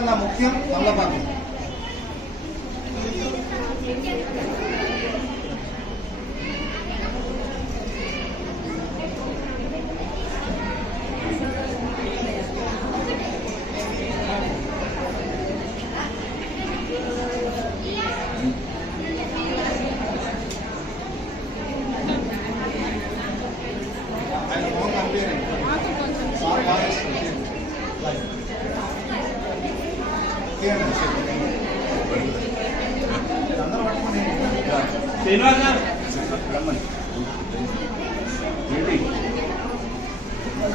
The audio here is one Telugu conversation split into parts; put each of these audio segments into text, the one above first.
అన్నిటికన్నా ముఖ్యం తమలపాకు.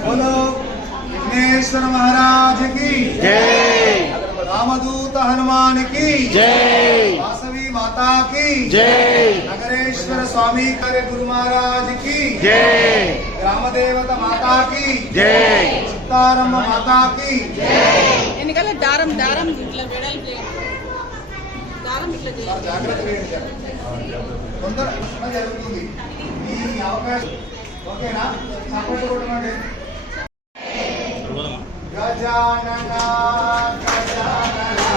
बोलो विघ्नेश्वर महाराज की जय, रामदूत हनुमान की जय, वासवी माता की जय, नगरेश्वर स्वामी करे गुरु महाराज की जय, ग्राम देवता माता की जय, चित्तारम्म माता की जय. ఎన్నికల దారం దారం ఇట్లా వెడల్పు దారం ఇట్లా జాగ్రత్త తొందర జరుగుతుంది ఈ అవకాశం. ఓకేనా? సపోర్ట్ కొట్టమండి. గజానన గజానన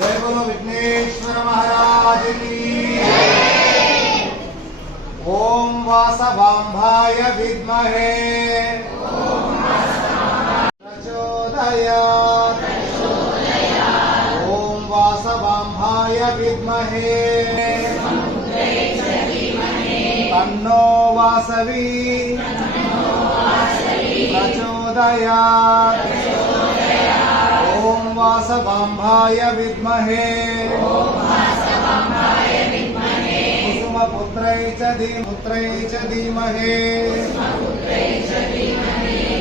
जय बोलो विघ्नेश्वर महाराज की. ओम वासवांभाय विद्महे प्रचोदयात्. ओम वासवांभाय विद्महे तन्नो वासवी प्रचोदयात्. ओम वासवांभाय विद्महे कुसुमपुत्रै च धीमहि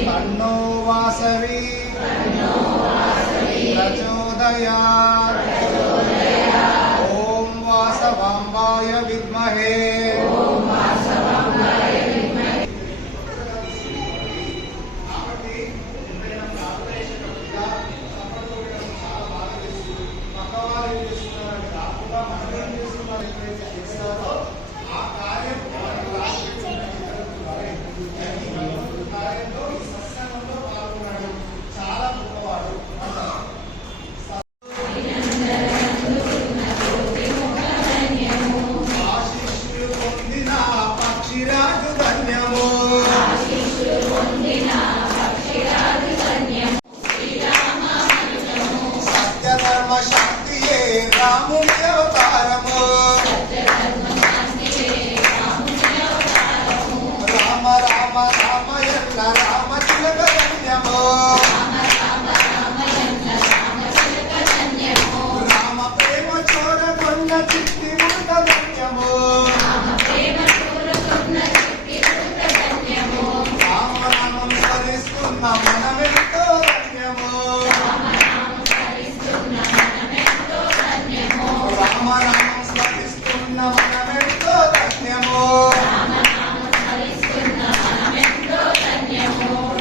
तन्नो वासवी प्रचोदयात्. ओम वासवांभाय विद्महे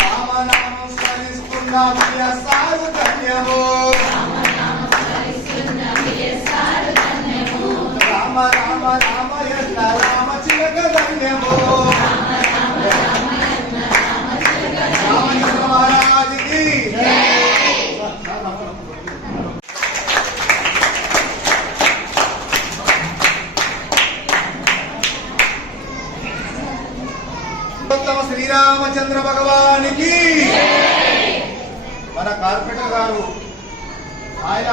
రామనామ ధన్యము రామ రామ రామ ఎల్ల రామ చిలక ధన్యము రామచంద్ర మహారాజుకి ఉత్తమ శ్రీరామచంద్ర భగవానికి మన కార్పొరేటర్ గారు ఆయన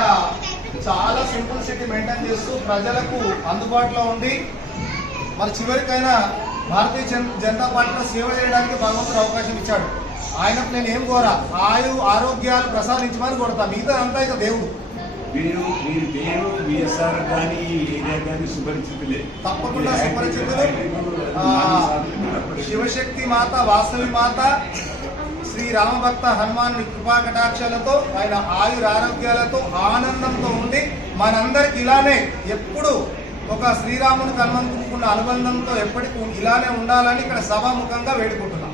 చాలా సింప్లిసిటీ మెయింటైన్ చేస్తూ ప్రజలకు అందుబాటులో ఉండి మరి చివరికైనా భారతీయ జనతా పార్టీలో సేవ చేయడానికి భగవంతుడు అవకాశం ఇచ్చాడు. ఆయనకు నేను ఏం కోరా ఆరోగ్యాలు ప్రసాదించమని కోరతా, మిగతా అంతా ఇక దేవుడు. మీరు పేరు బిఎస్ఆర్ కానీ ఏరియా కానీ సుపరిచితులే, తప్పకుండా సుపరిచితులు. శివశక్తి మాత, వాసవి మాత, శ్రీ రామభక్త హనుమాన్ కృపా కటాక్షాలతో ఆయన ఆయుర ఆరోగ్యాలతో ఆనందంతో ఉండి మనందరికి ఇలానే ఎప్పుడు ఒక శ్రీరామునికి హనుమంతుకున్న అనుబంధంతో ఎప్పటికీ ఇలానే ఉండాలని ఇక్కడ సభాముఖంగా వేడుకుంటున్నాం.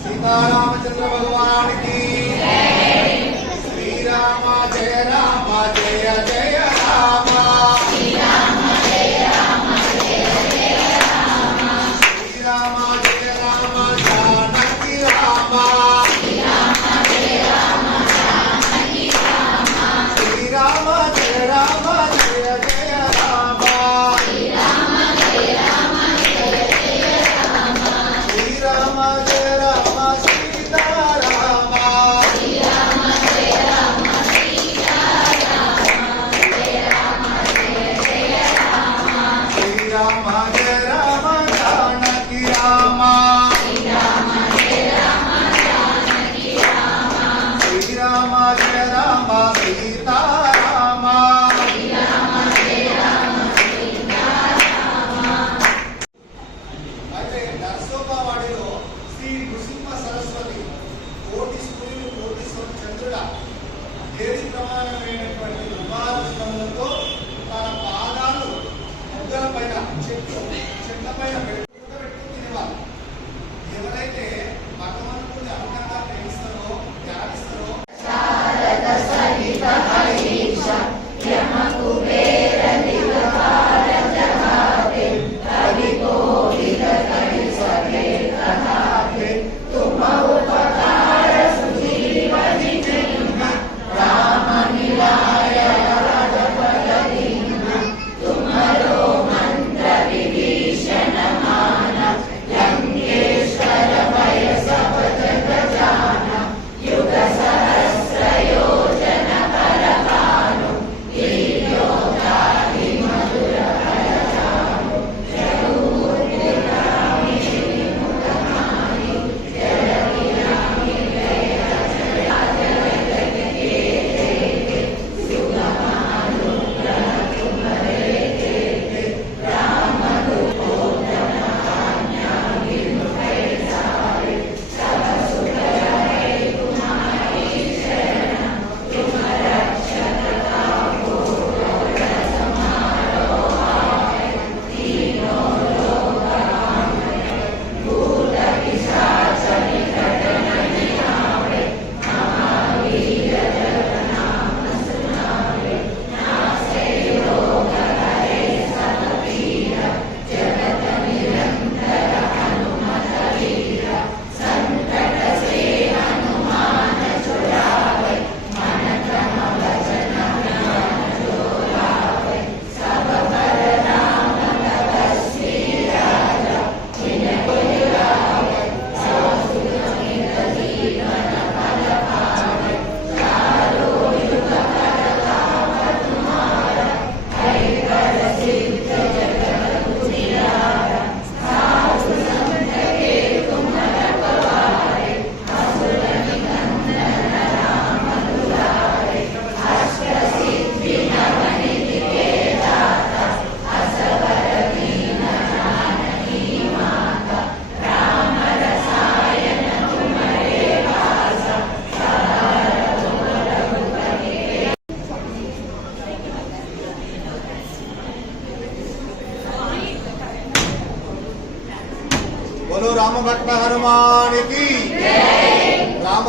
సీతారామచంద్ర భగవానికి శ్రీరామ జయ రామ జయ జయ రామ శ్రీరామ జయ రామ జానకి రామ శ్రీరామ జయ రామ జయ జయ రామ శ్రీరామ జయ రామ సీతారామ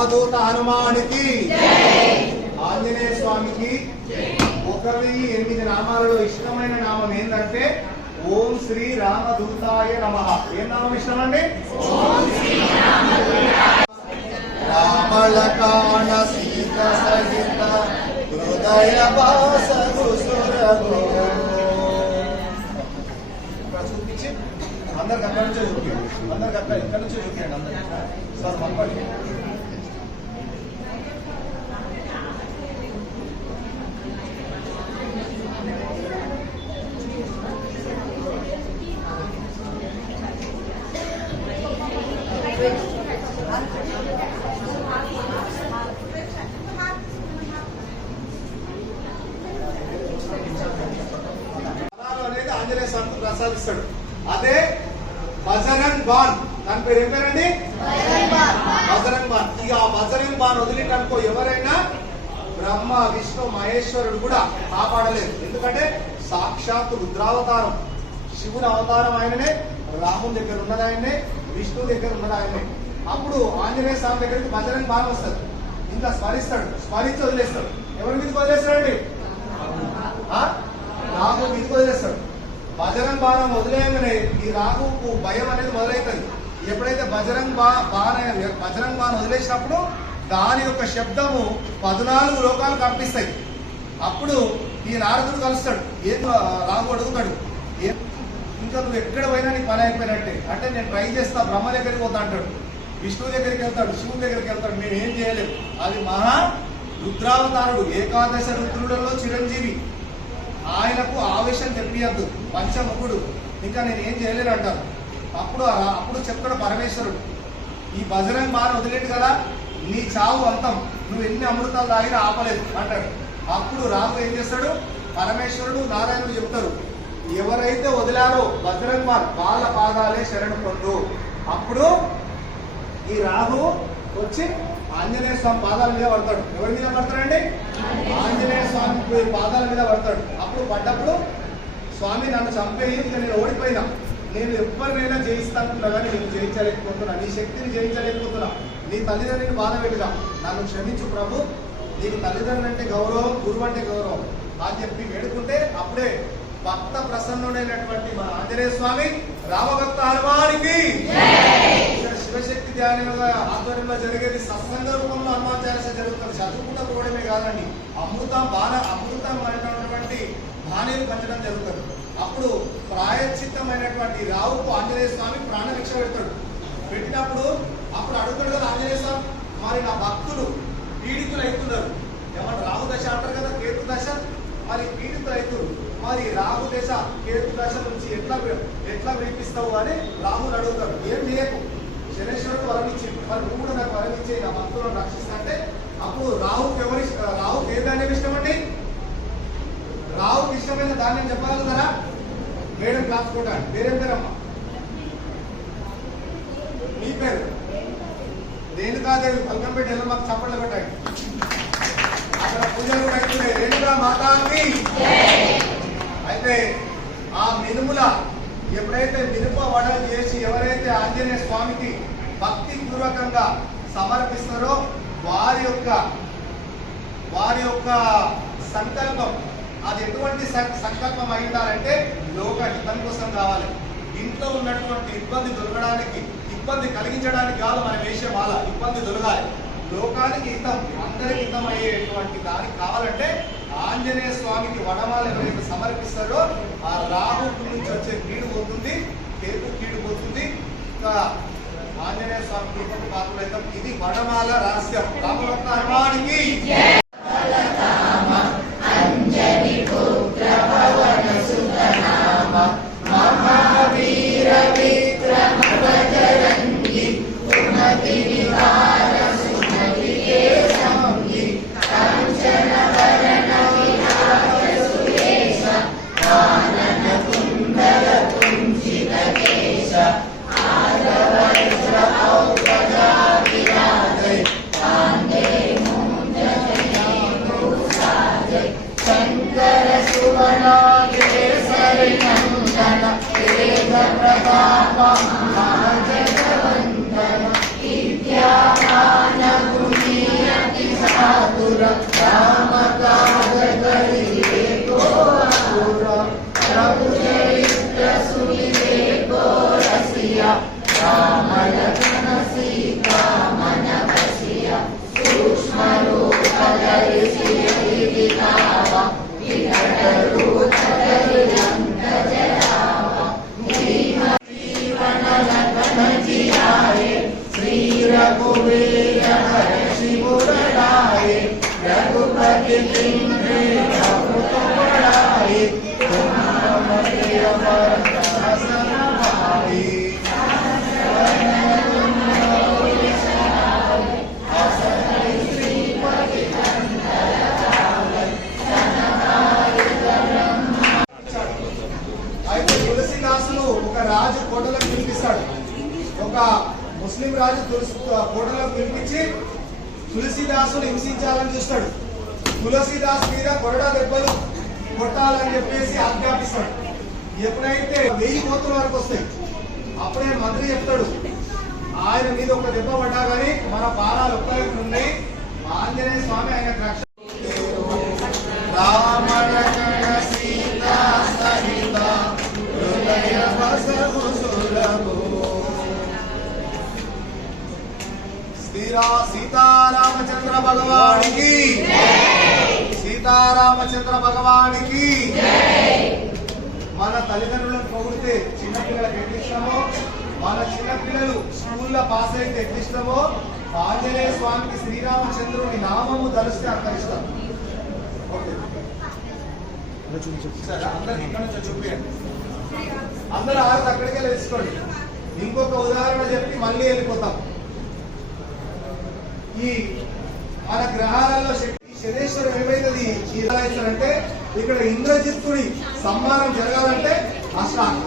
రామదూత హనుమానికి, ఆంజనేయ స్వామికి 1008 నామాలలో ఇష్టమైన నామం ఏంటంటే ఓం శ్రీ రామదూతాయ నమః. ఏం నామం ఇష్టం అండి? రామలకాణ సీత సహిత హృదయ వాసగు సురభో. ఇక్కడ చూపించి అందరికి అక్కడి నుంచే చూపించండి, అందరికి అక్కడ ఇక్కడ నుంచే చూపించండి అందరికి. సార్ మనపడి అనేది ఆంజనేయ స్వామికి ప్రసాదిస్తాడు. అదే బజరంగ్ బాన్, దాని పేరు ఏం పేరండి? బజరంగ్ బాన్. ఇక ఆ బజరంగ్ బాన్ వదిలిటనుకో ఎవరైనా బ్రహ్మ విష్ణు మహేశ్వరుడు కూడా కాపాడలేదు. ఎందుకంటే సాక్షాత్ రుద్రావతారం, శివుని అవతారం ఆయననే, రాముని దగ్గర ఉన్నది ఆయనే, విష్ణు దగ్గర ఉన్నది ఆయనే. అప్పుడు ఆంజనేయ స్వామి దగ్గరికి బజరంగ్ బాన్ వస్తుంది, ఇంకా స్మరిస్తాడు, స్మరించి వదిలేస్తాడు. ఎవరి మీదకి వదిలేస్తాడండి? రాహు మీదకి వదిలేస్తాడు. బజరంగ్ బాణం వదిలేయగానే ఈ రాహుకు భయం అనేది మొదలవుతుంది. ఎప్పుడైతే బజరంగ్ బాణం వదిలేసినప్పుడు దాని యొక్క శబ్దము 14 లోకాలు కంపిస్తాయి. అప్పుడు ఈ నారదుడు కలుస్తాడు. ఏం రాహు అడుగుతాడు, ఇంకా నువ్వు ఎక్కడ పోయినా నీ పని అయిపోయినట్టే. అంటే నేను ట్రై చేస్తా, బ్రహ్మ దగ్గరికి పోతా అంటాడు, విష్ణువు దగ్గరికి వెళ్తాడు, శివుని దగ్గరికి వెళ్తాడు. మేము ఏం చేయలేము, అది మహా రుద్రావతారుడు, ఏకాదశ రుద్రులలో చిరంజీవి. ఆయనకు ఆవేశం తెప్పియద్దు, పంచముఖుడు, ఇంకా నేను ఏం చేయలేను అంటారు. అప్పుడు చెప్తాడు పరమేశ్వరుడు, ఈ బజరంగ్ బాణం వదిలేడు కదా, నీ చావు అంతం, నువ్వు ఎన్ని అమృతాలు తాగినా ఆపలేదు అంటాడు. అప్పుడు రాహు ఏం చేస్తాడు, పరమేశ్వరుడు నారాయణుడు చెప్తారు, ఎవరైతే వదిలారో బజరంగ్ బాణ్ వాళ్ళ పాదాలే శరణు పొందు. అప్పుడు ఈ రాహు వచ్చి ఆంజనేయ స్వామి పాదాల మీద పడతాడు. ఎవరి మీద పడతాడండి? ఆంజనేయ స్వామి పాదాల మీద పడతాడు. అప్పుడు పడ్డప్పుడు స్వామి నన్ను చంపేయి, ఇక నేను ఓడిపోయినా, నేను ఎవరినైనా జయిస్తానుకున్నా కానీ నేను జయించలేకపోతున్నా, నీ శక్తిని జయించలేకపోతున్నా, నీ తల్లిదండ్రులను బాధ పెట్టినా, నన్ను క్షమించు ప్రభు, నీకు తల్లిదండ్రులు అంటే గౌరవం, గురువు అంటే గౌరవం అని చెప్పి వేడుకుంటే అప్పుడే భక్త ప్రసన్నుడైనటువంటి మన ఆంజనేయ స్వామి రామభక్త హనుమానికి. ఇక్కడ శివశక్తి ధ్యానంగా ఆధ్వర్యంలో జరిగేది సత్సంగ రూపంలో హనుమాన్ చాలీసా జరుగుతుంది. చదువుకుంటూ పోవడమే కాదండి, అమృతం అనేటటువంటి బాణీలు పంచడం జరుగుతుంది. అప్పుడు ప్రాయశ్చిత్తమైనటువంటి రావుకు ఆంజనేయ స్వామి ప్రాణభిక్ష పెడతాడు. పెట్టినప్పుడు అప్పుడు అడుగుతాడు కదా ఆంజనేయ స్వామి, మరి నా భక్తులు పీడితులు అవుతున్నారు, ఏమన్నా రాహు దశ అంటారు కదా, కేతు దశ, మరి పీడితులు అవుతున్నారు, మరి రాహు దశ కేతు దశ నుంచి ఎట్లా వినిపిస్తావు అని రాహుని అడుగుతాడు. ఏం చేయకు, శనేశ్వరుడు వరం ఇచ్చింది, మరి నువ్వు కూడా నాకు వరం ఇచ్చే నా భక్తులను రక్షిస్తా అంటే అప్పుడు రాహుకి ఏ ధాన్యం ఇష్టం అండి? రాహుకి ఇష్టమైన ధాన్యం చెప్పగలుగుతారా? మేడం క్లాస్ కూడా పేరేం పేరమ్మా? మీ పేరు రేణుకాదేవి. పల్కంపేట ఎలా మాకు చప్పట్లు పెట్టండి. అక్కడ పూజలు పెట్టుకునే రేణుకా మాతాకి. అయితే ఆ మినుముల ఎప్పుడైతే మినుప వడలు చేసి ఎవరైతే ఆంజనేయ స్వామికి భక్తి పూర్వకంగా సమర్పిస్తారో వారి యొక్క సంకల్పం అది ఎటువంటి సంకల్పం అయి ఉండాలంటే లోక హితం కోసం కావాలి. ఇంట్లో ఉన్నటువంటి ఇబ్బంది తొలగడానికి, ఇబ్బంది కలిగించడానికి కాదు మనం వేసే వాళ్ళ ఇబ్బంది తొలగాలి, లోకానికి హితం, అందరికి హితం అయ్యేటువంటి దానికి కావాలంటే ఆంజనేయ స్వామికి వడమాల ఎవరైతే సమర్పిస్తారో ఆ రాహు నుంచి వచ్చే కీడు పోతుంది, కేతు కీడు పోతుంది. ఇంకా ఆంజనేయ స్వామి కృపకు పాత్రులైతాం. ఇది వడమాల రహస్యం. రామభక్త హనుమానికి. रघुवीर हर्षि मुरलाए रघुपति किन्हे अमृत बढ़ाए तुम मम अमर हसन भाई అయితే తులసిదాసులు ఒక రాజు కోటలకు పిలిపిస్తాడు. ఒక ముస్లిం రాజు కోటలకు పిలిపించి తులసిదాసును హింసించాలని చూస్తాడు. తులసిదాస్ మీద కొరడా దెబ్బలు కొట్టాలని చెప్పేసి ఆజ్ఞాపిస్తాడు. ఎప్పుడైతే 1000 కోతుల వరకు వస్తాయి అప్పుడే మంత్రి చెప్తాడు, ఆయన మీద ఒక దెబ్బ పడ్డా కానీ మన పారాలు ఒక్కరికి ఉన్నాయి. ఆంజనేయ స్వామి ఆయన రక్షణ రామ లక్ష్మణ సీతా సహిత హృదయ వసము సులభో. సీతారామచంద్ర భగవానికి సీతారామచంద్ర భగవానికి. మన తల్లిదండ్రులను పొగిడితే చిన్నపిల్లలకు ఎట్లా ఇష్టమో, మన చిన్నపిల్లలు స్కూల్లో పాస్ అయితే ఎట్లా ఇష్టమో, ఆంజనేయ స్వామికి శ్రీరామచంద్రుని నామము తలిస్తే అంత ఇష్టం. ఓకే సరే, అందరు ఇక్కడ నుంచి చూపించండి. అందరూ ఆరు అక్కడికే తెలుసుకోండి. ఇంకొక ఉదాహరణ చెప్పి మళ్ళీ వెళ్ళిపోతాం. ఈ మన గ్రహాలలో శక్తి శనేశ్వరం ఏమైతుంది అంటే ఇక్కడ ఇంద్రజిత్తుడి సంహారం జరగాలంటే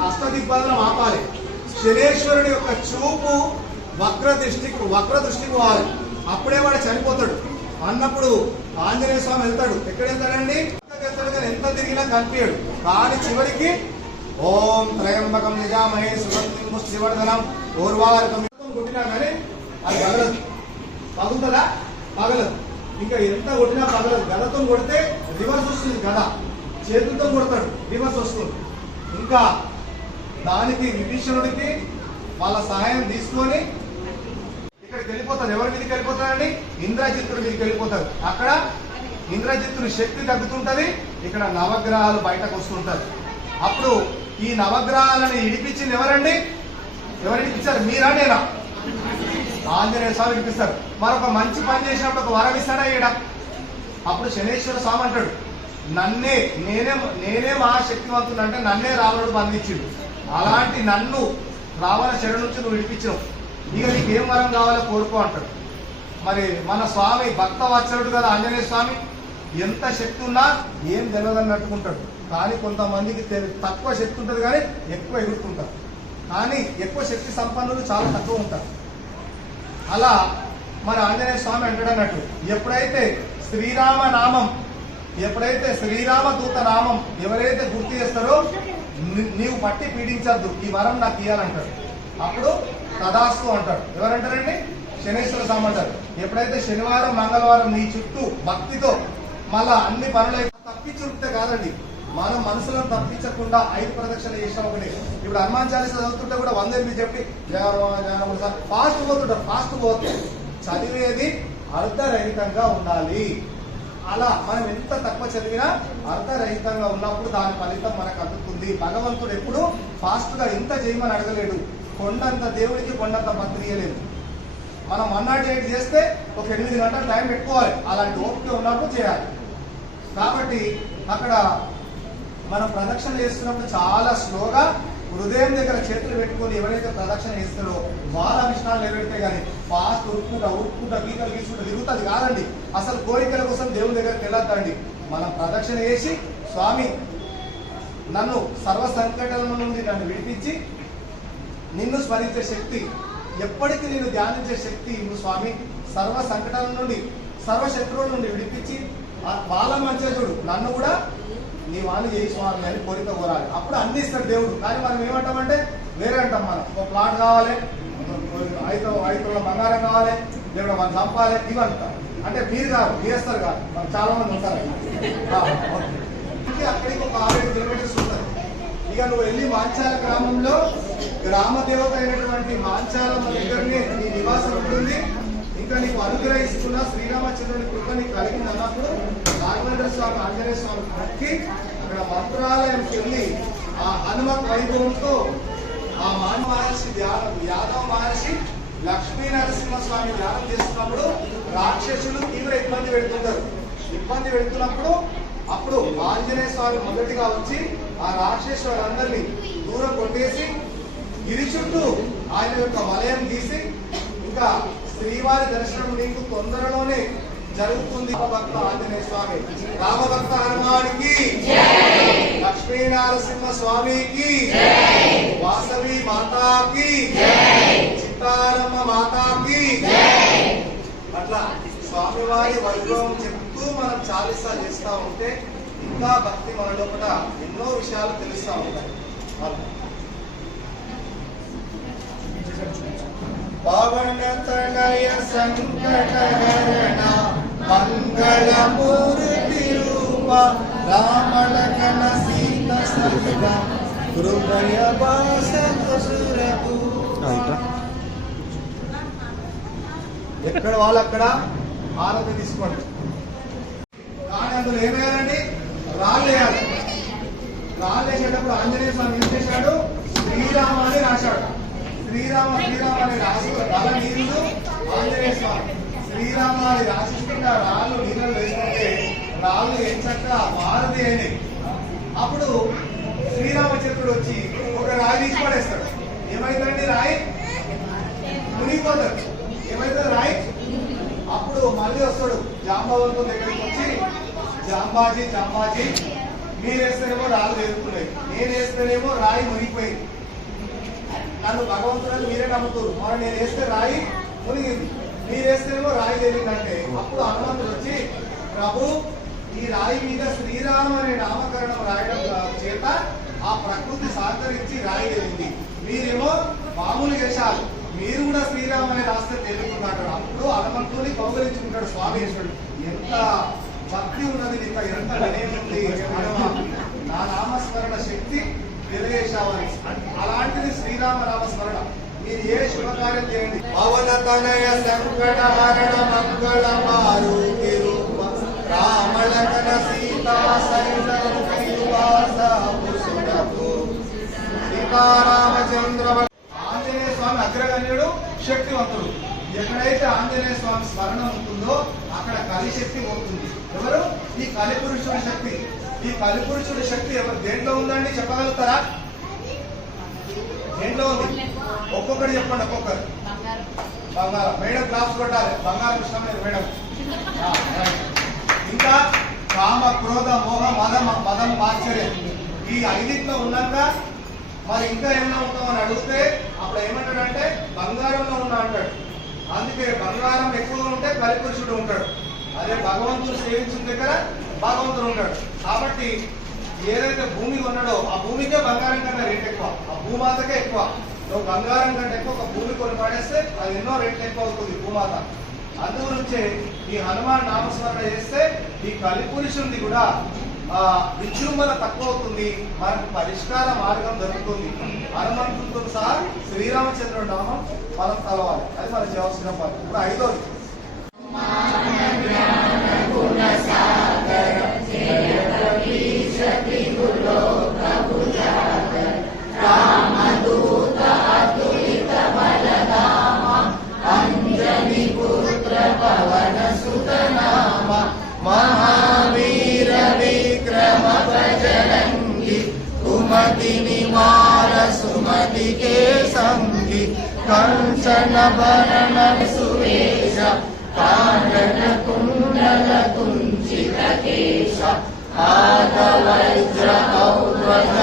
అష్టదిగ్బంధనం ఆపాలి. శనేశ్వరుడి యొక్క చూపు వక్ర దృష్టికి పోవాలి. అప్పుడే వాడు చనిపోతాడు. అన్నప్పుడు ఆంజనేయ స్వామి వెళ్తాడు. ఎక్కడ వెళ్తాడండి? ఎంత తిరిగినా కనిపించాడు. కానీ చివరికి ఓం త్రయంబకం నిజామహే సుగంధిం పుష్టివర్ధనం ఓర్వారకం కొట్టినా కానీ అది పగలదు. పగులుతుందా? పగలదు. ఇంకా ఎంత కొట్టినా పగలదు. గదతో కొడితే రివర్స్ వస్తుంది. గద చేతులతో కొడతాడు, రివర్స్ వస్తుంది. ఇంకా దానికి విభీషణుడికి వాళ్ళ సహాయం తీసుకొని ఇక్కడికి వెళ్ళిపోతారు. ఎవరి మీదకి వెళ్ళిపోతారండి? ఇంద్రజిత్తుడి మీదకి వెళ్ళిపోతారు. అక్కడ ఇంద్రజిత్తుని శక్తి తగ్గుతుంటది. ఇక్కడ నవగ్రహాలు బయటకు వస్తుంటారు. అప్పుడు ఈ నవగ్రహాలను ఇడిపించింది ఎవరండి? ఎవరు ఇడిపించారు? మీరా నేనా? ఆంజనేయ స్వామి ఇడిపిస్తారు. మరొక మంచి పని చేసినప్పుడు ఒక వరం ఇస్తాడా ఈడ? అప్పుడు శనేశ్వర స్వామి అంటాడు, నేనే మహాశక్తివంతుడు అంటే నన్నే రావణుడు బంధించిండు. అలాంటి నన్ను రావణ చెడు నుంచి నువ్వు విడిపించవు. ఇక నీకేం వరం కావాలో కోరుకో అంటాడు. మరి మన స్వామి భక్త వాత్సలుడు కదా ఆంజనేయ స్వామి. ఎంత శక్తి ఉన్నా ఏం తెలియదని నట్టుకుంటాడు. కానీ కొంతమందికి తక్కువ శక్తి ఉంటుంది కానీ ఎక్కువ ఎగురుతుంటారు. కానీ ఎక్కువ శక్తి సంపన్నులు చాలా తక్కువ ఉంటారు. అలా మన ఆంజనేయ స్వామి అంటాడు అన్నట్టు, ఎప్పుడైతే శ్రీరామ దూత నామం ఎవరైతే గుర్తు చేస్తారో నీవు పట్టి పీడించద్దు, ఈ వరం నాకు ఇయ్యాలంటాడు. అప్పుడు తదాస్తు అంటాడు. ఎవరంటారండి? శనేశ్వర స్వామి అంటారు. ఎప్పుడైతే శనివారం మంగళవారం నీ చుట్టూ భక్తితో మళ్ళా అన్ని పనులు తప్పించుంటే కాదండి, మనం మనసులను తప్పించకుండా 5 ప్రదక్షిణలు చేసినా ఒకటి. ఇప్పుడు హనుమాన్ చాలీసా చదువుతుంటే కూడా 108 చెప్పి ఫాస్ట్ పోతుంటారు. చదివేది అర్ధరహితంగా ఉండాలి. అలా మనం ఎంత తక్కువ చదివినా అర్ధరహితంగా ఉన్నప్పుడు దాని ఫలితం మనకు అందుతుంది. భగవంతుడు ఎప్పుడు ఫాస్ట్ గా ఇంత చేయమని అడగలేడు. కొండంత దేవుడికి కొండంత భక్తి ఇయ్యలేదు. మనం 108 చేస్తే ఒక 8 గంటలు టైం పెట్టుకోవాలి. అలాంటి ఓపిక ఉన్నప్పుడు చేయాలి. కాబట్టి అక్కడ మనం ప్రదక్షిణ చేస్తున్నప్పుడు చాలా స్లోగా హృదయం దగ్గర చేతులు పెట్టుకొని ఎవరైతే ప్రదక్షిణ చేస్తారో వాళ్ళ విషయాలు నెరవేరితే కానీ ఫాస్ట్ ఉరుక్కుంటా గీతలు గీసుకుంటూ తిరుగుతుంది కాదండి. అసలు కోరికల కోసం దేవుని దగ్గరికి వెళ్ళొద్దండి. మనం ప్రదక్షిణ చేసి స్వామి నన్ను సర్వ సంకటాల నుండి నన్ను విడిపించి నిన్ను స్మరించే శక్తి, ఎప్పటికీ నేను ధ్యానించే శక్తి ఇవ్వు స్వామి. సర్వ సంకటాల నుండి సర్వ శత్రువుల నుండి విడిపించి వాళ్ళ మంచిగా చూడు, నన్ను కూడా నీ వాళ్ళు చేయి స్వామి అని కోరిక కోరాలి. అప్పుడు అన్ని ఇస్తాడు దేవుడు. కానీ మనం ఏమంటామంటే వేరే అంటాం. మనం ఒక ప్లాట్ కావాలి, 5 బంగారం కావాలి, దేవుడు మనం చంపాలి, ఇవి అంటాం. అంటే మీరు కాదు, చేస్తారు కాదు, మనం చాలా మంది ఉంటారు. అక్కడికి ఒక 6-7 కిలోమీటర్స్ ఉంటుంది. ఇక నువ్వు వెళ్ళి మాంచాల గ్రామంలో గ్రామ దేవత అయినటువంటి మాంచాలమ్మ దగ్గరనే నీ నివాసం ఉంటుంది. ఇంకా నీకు అనుగ్రహిస్తున్న శ్రీరామచంద్రుని కృప నీకు కలిగింది అన్నప్పుడు రాఘవేంద్ర స్వామి ఆంజనేయ స్వామి మొక్కి అక్కడ మంత్రాలయంకి వెళ్ళి ఆ హనుమత్ వైభవంతో ఆ మహర్షి యాదవ మహర్షి లక్ష్మీ నరసింహస్వామి ధ్యానం చేస్తున్నప్పుడు రాక్షసులు తీవ్ర ఇబ్బంది పెడుతుంటారు. ఇబ్బంది పెడుతున్నప్పుడు అప్పుడు ఆంజనేయ స్వామి మొదటిగా వచ్చి ఆ రాక్షసులందరినీ దూరం కొట్టేసి గిరి చుట్టూ ఆయన యొక్క వలయం గీసి ఇంకా శ్రీవారి దర్శనం నీకు తొందరలోనే జరుగుతుంది. భక్త ఆంజనేయ స్వామి, రామభక్త హనుమానికి, లక్ష్మీ నరసింహ స్వామికి, వాసవి మాతాకి, చిత్తారమ్మ మాతాకి. అట్లా స్వామివారి వైభవం చెప్తూ మనం చాలీసా చేస్తా ఉంటే ఇంకా భక్తి మన లోపల ఎన్నో విషయాలు తెలుస్తా ఉంటాయి. పవన తనయ సంకటహరణ మంగళమూర్తి రూప రామలకన సీత సహిత హృదయ వాససురపు. ఎక్కడ వాళ్ళు అక్కడ ఆరతి తీసుకోండి. కానీ అందులో ఏమేయాలండి? రాళ్ళు వేయాలి. రాళ్ళు వేసేటప్పుడు ఆంజనేయ స్వామి ఏం చేశాడు? శ్రీరామ అని రాశాడు. శ్రీరామ శ్రీరామ అని రాసి తల నీళ్లు ఆంజనేయ స్వామి శ్రీరామ అని రాసిస్తుంటే ఆ రాళ్ళు నీళ్ళు వేసుకుంటే రాళ్ళు ఏం చక్కగా మారది అని. అప్పుడు శ్రీరామచంద్రుడు వచ్చి ఒక రాయి తీసి పడేస్తాడు. ఏమైందండి? రాయి మునిగిపోతాడు. ఏమైతుంది? రాయి. అప్పుడు మళ్ళీ వస్తాడు జాంబవంతుని దగ్గరికి వచ్చి, జాంబాజీ జాంబాజీ మీరు వేస్తేనేమో రాళ్ళు వేరుకున్నాయి, నేను వేస్తేనేమో రాయి మునిగిపోయింది. నన్ను భగవంతుడని మీరే నమ్ముతారు, మరి నేను వేస్తే రాయి మునిగింది, మీరు వేస్తేనేమో రాయి తెలియదంటే అప్పుడు హనుమంతుడు వచ్చి, ప్రభు ఈ రాయి మీద శ్రీరామ అనే నామకరణం రాయడం చేత ఆ ప్రకృతి సహకరించి రాయి తెలింది, మీరేమో మామూలు వేషాలు, మీరు కూడా శ్రీరామ అనే రాస్తే తెలుసుకున్నాడు. అప్పుడు హనుమంతుని కౌగలించుకుంటాడు స్వామీశ్వరుడు. ఎంత భక్తి ఉన్నది నీకు, ఎంత వినయం ఉంది, నా నామస్మరణ శక్తి తెలియజేశావని. అలాంటిది శ్రీరామ నామస్మరణ. మీరు ఏ శుభకార్యం చేయండి. పవన తనయ సంకట హరణ మంగళ మారుతి రూప రామలకన సీతా సహిత సీతారామచంద్ర. ఆంజనేయ స్వామి అగ్రగణ్యుడు, శక్తివంతుడు. ఎక్కడైతే ఆంజనేయ స్వామి స్మరణ ఉంటుందో అక్కడ కలిశక్తి పోతుంది. ఎవరు? ఈ కలిపురుషుడి శక్తి. ఈ కలిపురుషుడి శక్తి ఎవరు దేంట్లో ఉందండి? చెప్పగలుగుతారా? దేంట్లో ఉంది? ఒక్కొక్కటి చెప్పండి. ఒక్కొక్కరు. బంగారం. మేడం క్లాస్ కొట్టాలి. బంగారం ఇష్టం లేదు మేడం. ఇంకా కామ క్రోధ మోహ మదం మాత్సర్యం. ఈ ఐదింట్లో ఉన్నాక మరి ఇంకా ఏమైనా ఉంటామని అడిగితే అప్పుడు ఏమంటాడంటే బంగారంలో ఉన్నా అంటాడు. అందుకే బంగారం ఎక్కువగా ఉంటే కలిపురుషుడు ఉంటాడు. అదే భగవంతుడు సేవించిన దగ్గర భగవంతుడు ఉంటాడు. కాబట్టి ఏదైతే భూమి ఉన్నాడో ఆ భూమికే బంగారం కన్నా రేట్ ఎక్కువ, ఆ భూమాతకే ఎక్కువ. నువ్వు బంగారం కంటే ఎక్కువ ఒక భూమి కొని పడేస్తే అది ఎన్నో రేట్లు ఎక్కువ అవుతుంది భూమాత. అందుగురించే ఈ హనుమాన్ నామస్మరణ చేస్తే ఈ కలిపురుషుడిది కూడా విజృంభణ తక్కువ అవుతుంది, మనకు పరిష్కార మార్గం దొరుకుతుంది. హనుమంతుడితో సహా శ్రీరామచంద్రుడి నామం మనం కలవాలి. అది మనం చేయవలసిన పని. ఇప్పుడు ఐదోది మహావీర విక్రమ బజరంగి కుమతి నివార సుమతి కే సంగి కంచన భరణ సువేశ కారణ కుండల కుంచిత కేశ ఆద వజ్ర ఔధ్వజ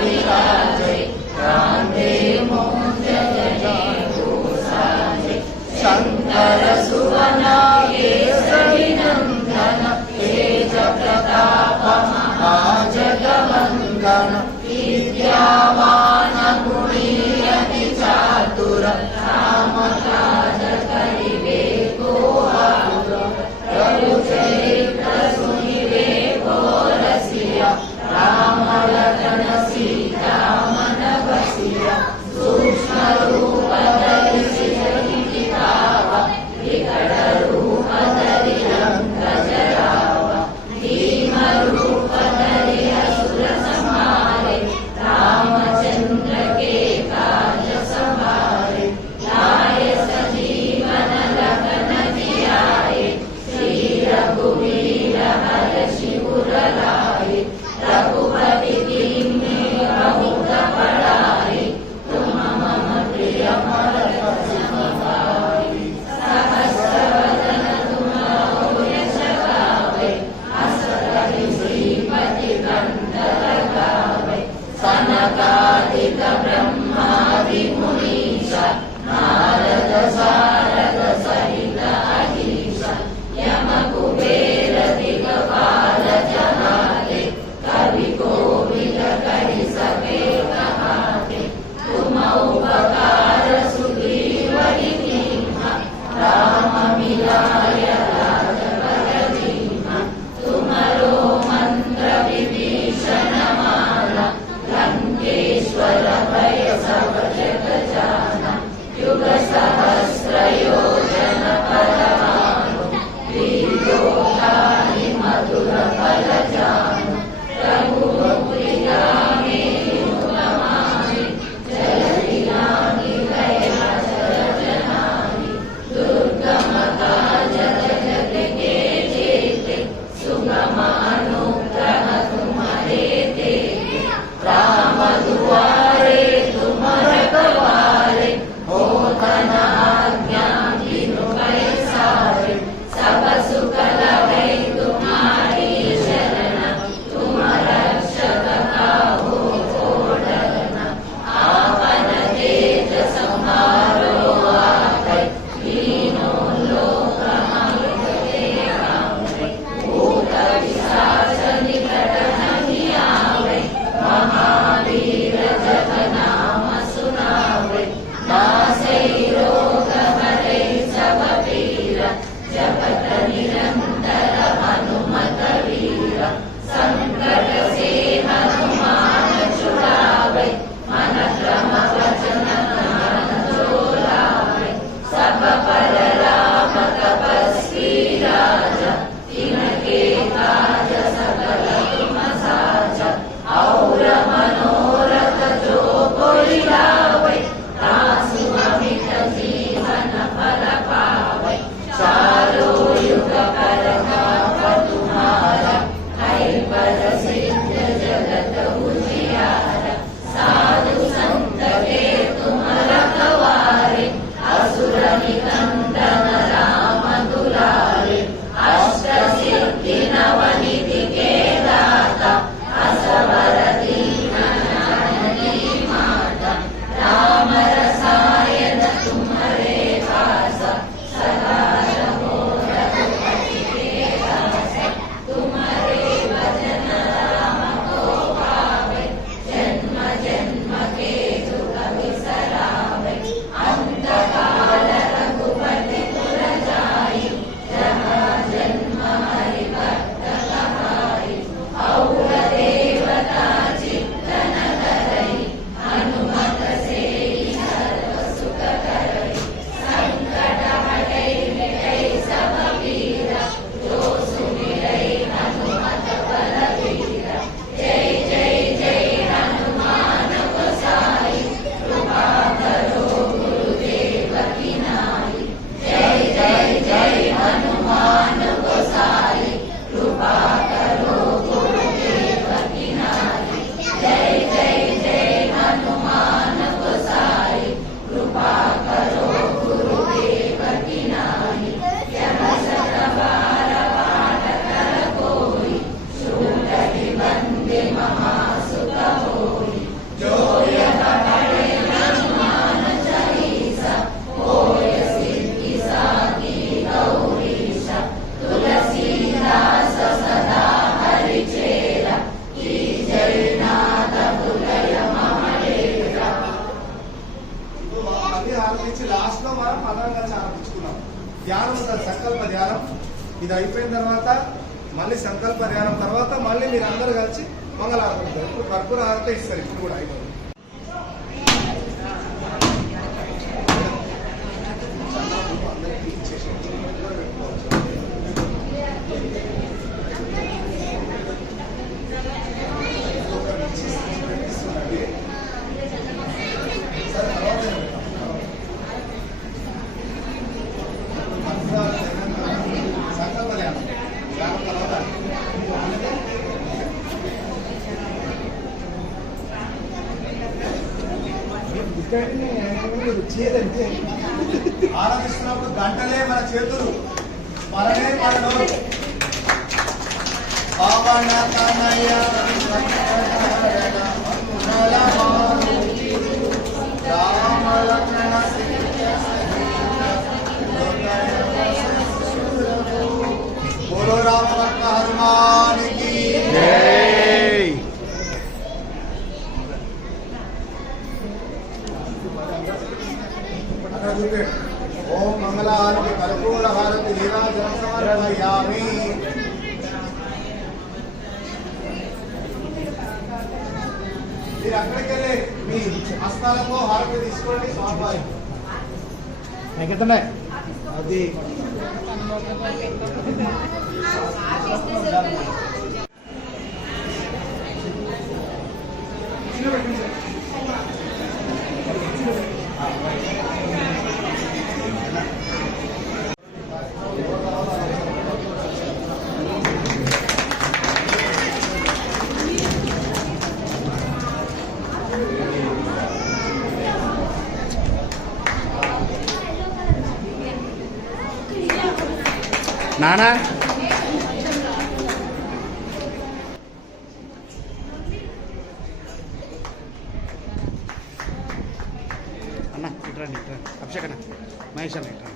విరాజై కాందే మోజగజాయ శంకర సువన కేసరి నందన తేజ ప్రతాప మహాజగవందన విద్యావాన గుణీయతి చాతుర రామ కాజ కరివేకో ఆతుర రఘు చరిత్ర సునివేకో రసియ రామ లఖన ధ్యానం. ఇది అయిపోయిన తర్వాత మళ్ళీ సంకల్ప ధ్యానం తర్వాత మళ్ళీ మీరు అందరూ కలిసి మంగళారతి ఉంటారు. ఇప్పుడు కర్పూర హారతి ఇస్తారు. ఇప్పుడు కూడా అయిపోయింది. సంకల్ప ధ్యానం తర్వాత ఆరాధిస్తున్నప్పుడు గంటలే మన చేతులు స్మరణే మన నోరు. పవన తనయ రామ లక్ష్మణ बोलो राम भक्त हनुमान की जय। ओम मंगला आरती कर्पूर हारति नीराजन समर्पयामि। మీరు అక్కడికి వెళ్ళి మీ హస్తాలతో హారతి తీసుకోండి స్వామివారి. అది నానా అన్న ఇట్రండి అభిషేక్ అన్న మహేష్ అన్న ఇట్రండి.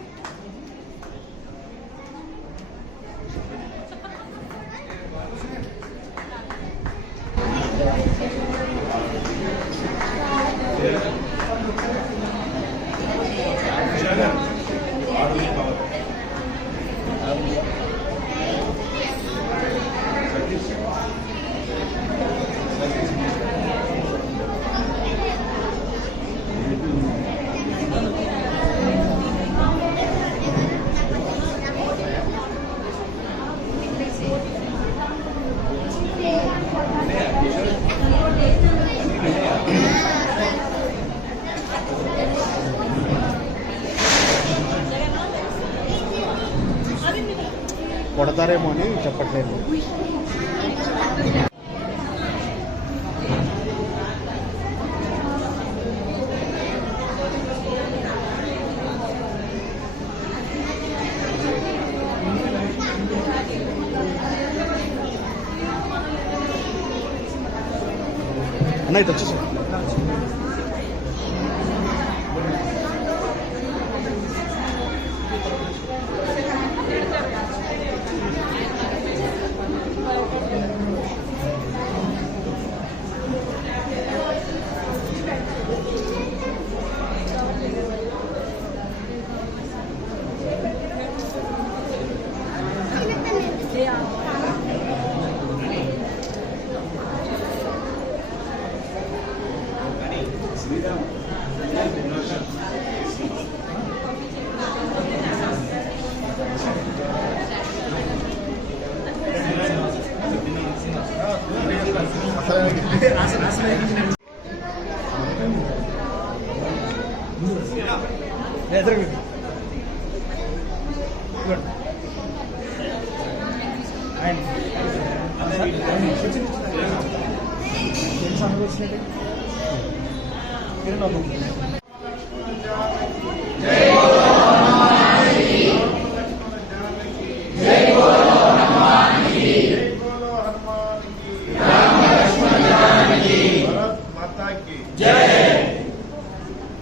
కొడతారేమో అని చెప్పట్లేదు. అన్న ఇది వచ్చేసి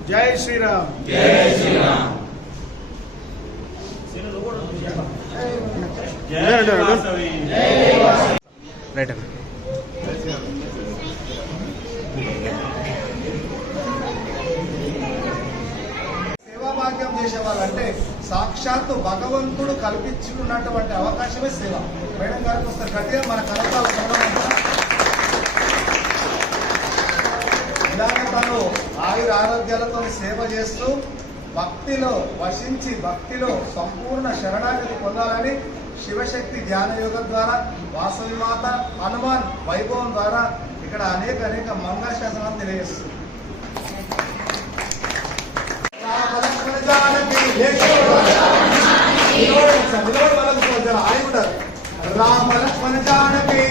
जय श्री राम। जय श्री राम। రైట్ అన్న సేవా భాగ్యం చేసేవాళ్ళంటే సాక్షాత్తు భగవంతుడు కల్పించుకున్నటువంటి అవకాశమే సేవ. మేడం గారికి వస్తారు గట్టిగా మన కలపాల ఇలాగే తను ఆయుర ఆరోగ్యాలతో సేవ చేస్తూ భక్తిలో వశించి భక్తిలో సంపూర్ణ శరణాగతి పొందాలని శివశక్తి ధ్యాన యోగం ద్వారా వాసవి మాత హనుమాన్ వైభవం ద్వారా ఇక్కడ అనేక మంగళ శాసనాలు తెలియజేస్తుంది. రామ లక్ష్మణ జానకి రామ లక్ష్మణ జానకి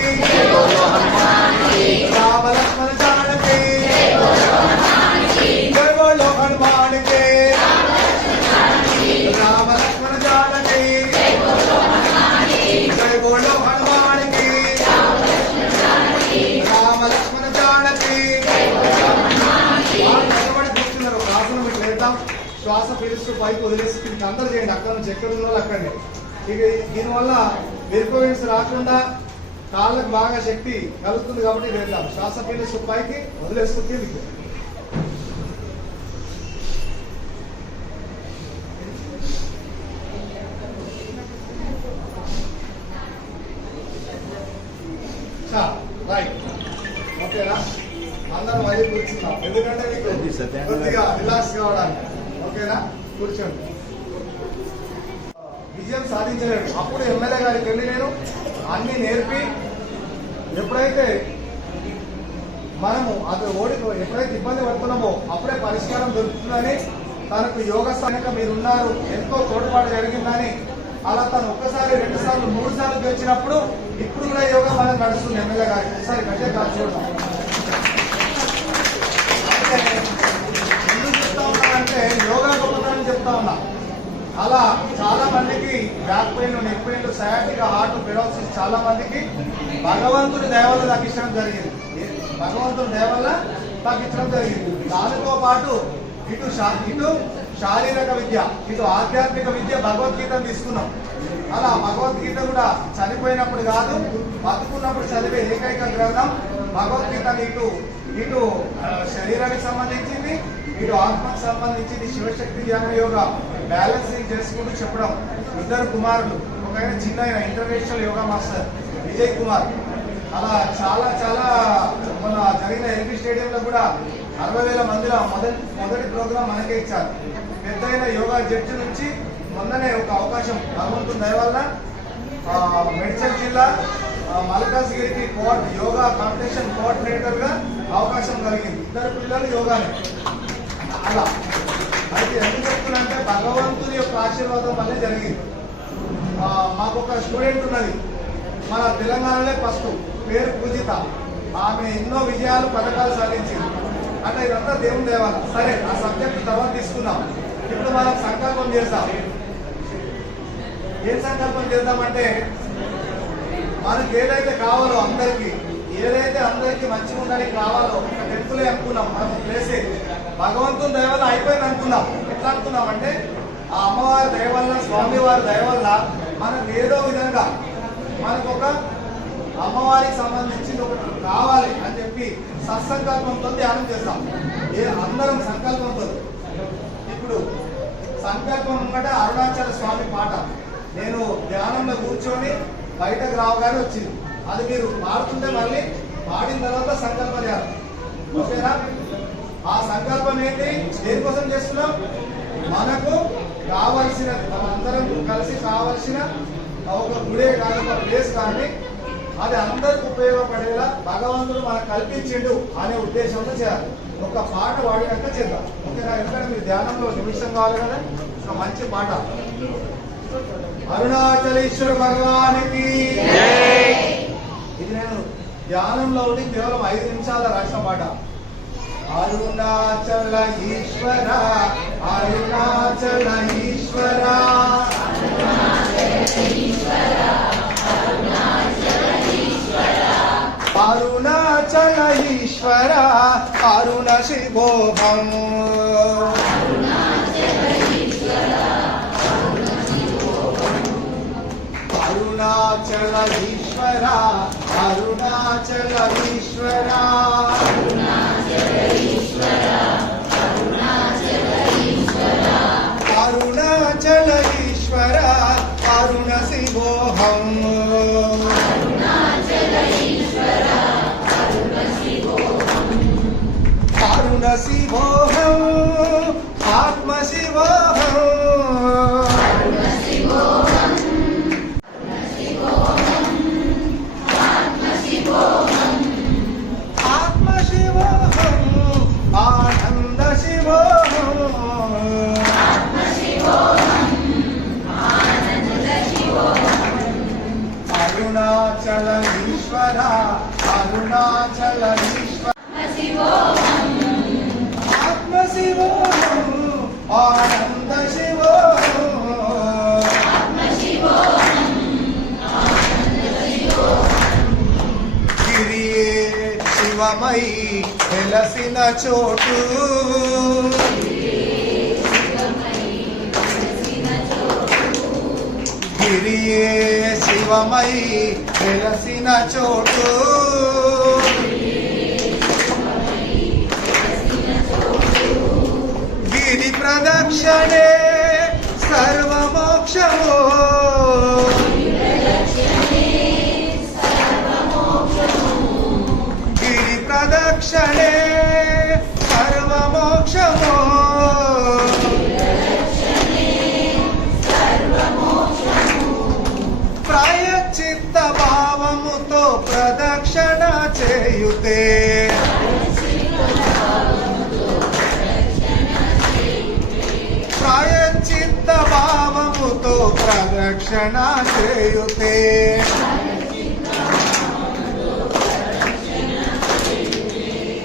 జయ బోలో హనుమాన్ కే రామ లక్ష్మణ జానకి జయ బోలో హనుమాన్ కి రామ లక్ష్మణ జానకి. నిలబడి కూర్చున్నారు. ఆసనం ఇట్లా వేద్దాం. శ్వాస పీలుస్తూ పైకి వదిలేసి దీనికి అందరూ చేయండి. అక్కడ నుంచి ఎక్కడ ఉన్న వాళ్ళు అక్కడనే. ఇక దీనివల్ల వెరికోయిన్స్ రాకుండా కాళ్ళకు బాగా శక్తి కలుగుతుంది కాబట్టి వేద్దాం. శ్వాస పీలుస్తూ పైకి వదిలేస్తూ కిందికి. రైట్, ఓకేనా? అందరం మళ్ళీ కూర్చున్నాం ఎందుకంటే మీకు కొద్దిగా రిలాక్స్ కావడానికి. ఓకేనా? కూర్చోండి. విజయం సాధించలేడు. అప్పుడు ఎమ్మెల్యే గారికి వెళ్ళి నేను అన్ని నేర్పి ఎప్పుడైతే మనము అది ఎప్పుడైతే ఇబ్బంది పడుతున్నామో అప్పుడే పరిష్కారం దొరుకుతుందని తనకు యోగా స్థానిక మీరున్నారు ఎంతో తోడ్పాటు జరిగిందని అలా తను ఒక్కసారి 2 సార్లు 3 సార్లు గెలిచినప్పుడు ఇప్పుడు కూడా యోగా మనం నడుస్తుంది ఎమ్మెల్యే గారికి. ఒకసారి గట్టిగా కాదు చూడడం. ఎందుకు చెప్తా ఉన్నానంటే యోగా గొప్పతనం చెప్తా ఉన్నా. అలా చాలా మందికి back pain, neck pain, sciatica, heart, paralysis చాలా మందికి భగవంతుడి దయ వల్ల తగ్గించడం జరిగింది. భగవంతుడి దయ వల్ల తగ్గించడం జరిగింది. దానితో పాటు ఇటు శారీరక విద్య, ఇటు ఆధ్యాత్మిక విద్య భగవద్గీతను తీసుకున్నాం. అలా భగవద్గీత కూడా చనిపోయినప్పుడు కాదు, బతుకున్నప్పుడు చదివే ఏకైక గ్రంథం భగవద్గీతని ఇటు శరీరానికి సంబంధించింది, ఇటు ఆత్మకు సంబంధించింది. శివశక్తి ధ్యాన యోగ బ్యాలెన్సింగ్ చేసుకుంటూ చెప్పడం. 2 కుమారులు, ఒక ఆయన చిన్న ఇంటర్నేషనల్ యోగా మాస్టర్ విజయ్ కుమార్. అలా చాలా మన జరిగిన ఎల్బీ స్టేడియంలో కూడా 60,000 మందిలో మొదటి ప్రోగ్రాం మనకే ఇచ్చారు. పెద్దయిన యోగా జడ్జి నుంచి మొన్ననే ఒక అవకాశం భగవంతుని దయ వల్ల మేడ్చల్ జిల్లా మల్కాజ్గిరికి యోగా కాంపిటీషన్ కోఆర్డినేటర్ గా అవకాశం కలిగింది. 2 పిల్లలు యోగానే. అలా అయితే ఎందుకు చెప్తున్నంటే భగవంతుని యొక్క ఆశీర్వాదం వల్లే జరిగింది. మాకు ఒక స్టూడెంట్ ఉన్నది మన తెలంగాణలో ఫస్ట్, పేరు పూజిత. ఆమె ఎన్నో విజయాలు పథకాలు సాధించింది. అంటే ఇదంతా దేవుని దేవాల. సరే, ఆ సబ్జెక్ట్ తర్వాత తీసుకుందాం. ఇప్పుడు మనం సంకల్పం చేద్దాం. ఏం సంకల్పం చేద్దామంటే మనకి ఏదైతే కావాలో ఏదైతే అందరికీ మంచిగా ఉండడానికి కావాలో టెంపులే అనుకున్నాం. మనం ప్లేసే భగవంతుని దయ వల్ల అయిపోయింది అనుకున్నాం. ఎట్లా అనుకున్నాం అంటే ఆ అమ్మవారి దయ వల్ల, స్వామివారి దయ వల్ల మనకు ఏదో విధంగా మనకు ఒక అమ్మవారికి సంబంధించింది ఒకటి కావాలి అని చెప్పి సత్సంకల్పంతో ధ్యానం చేస్తాం. అందరం సంకల్పంతో. ఇప్పుడు సంకల్పం ముంగట అరుణాచల స్వామి పాట నేను ధ్యానంలో కూర్చొని బయటకు రావగానే వచ్చింది. అది మీరు పాడుతుంటే మళ్ళీ పాడిన తర్వాత సంకల్పం చేయాలి. ఓకేనా? ఆ సంకల్పం ఏంటి? దేనికోసం చేస్తున్నాం? మనకు కావలసిన, మనందరం కలిసి కావలసిన ఒక గుడే కాదు, ఒక ప్లేస్ కానీ అది అందరికి ఉపయోగపడేలా భగవంతుడు మనకు కల్పించిండు అనే ఉద్దేశంతో చేయాలి. ఒక పాట పాడినాక చేద్దాం. ఓకేనా? ఎందుకంటే మీరు ధ్యానంలో నిమిషం కావాలి కదా. ఒక మంచి పాట. అరుణాచలేశ్వర భగవానికి ఇది నేను ధ్యానంలో ఉండి కేవలం 5 నిమిషాల రాసిన పాట. అరుణాచల ఈశ్వర, అరుణాచల ఈశ్వర, అరుణాచల ఈశ్వర, అరుణ శివోహం. అరుణాచల ఈశ్వర, అరుణాచల ఈశ్వర, అరుణాచల ఈశ్వర, అరుణ శివోహం అరుణ శివోహం ఆత్మ శివోహం ఆత్మ శివోహం ఆనంద శివోహం అరుణాచల ఈశ్వర అరుణాచల ఈశ్వర ఆత్మ శివోహం ఆనంద శివోహం గిరియే శివమై వెలసిన చోటు గిరియే శివమై వెలసిన చోటు గిరి ప్రదక్షిణే సర్వమోక్షమో గిరి ప్రదక్షిణే సర్వమోక్షమో ప్రాయశ్చిత్త భావముతో ప్రదక్షిణ చేయుతే ప్రాయశ్చిత్త భావముతో ప్రదక్షిణ చేయుతే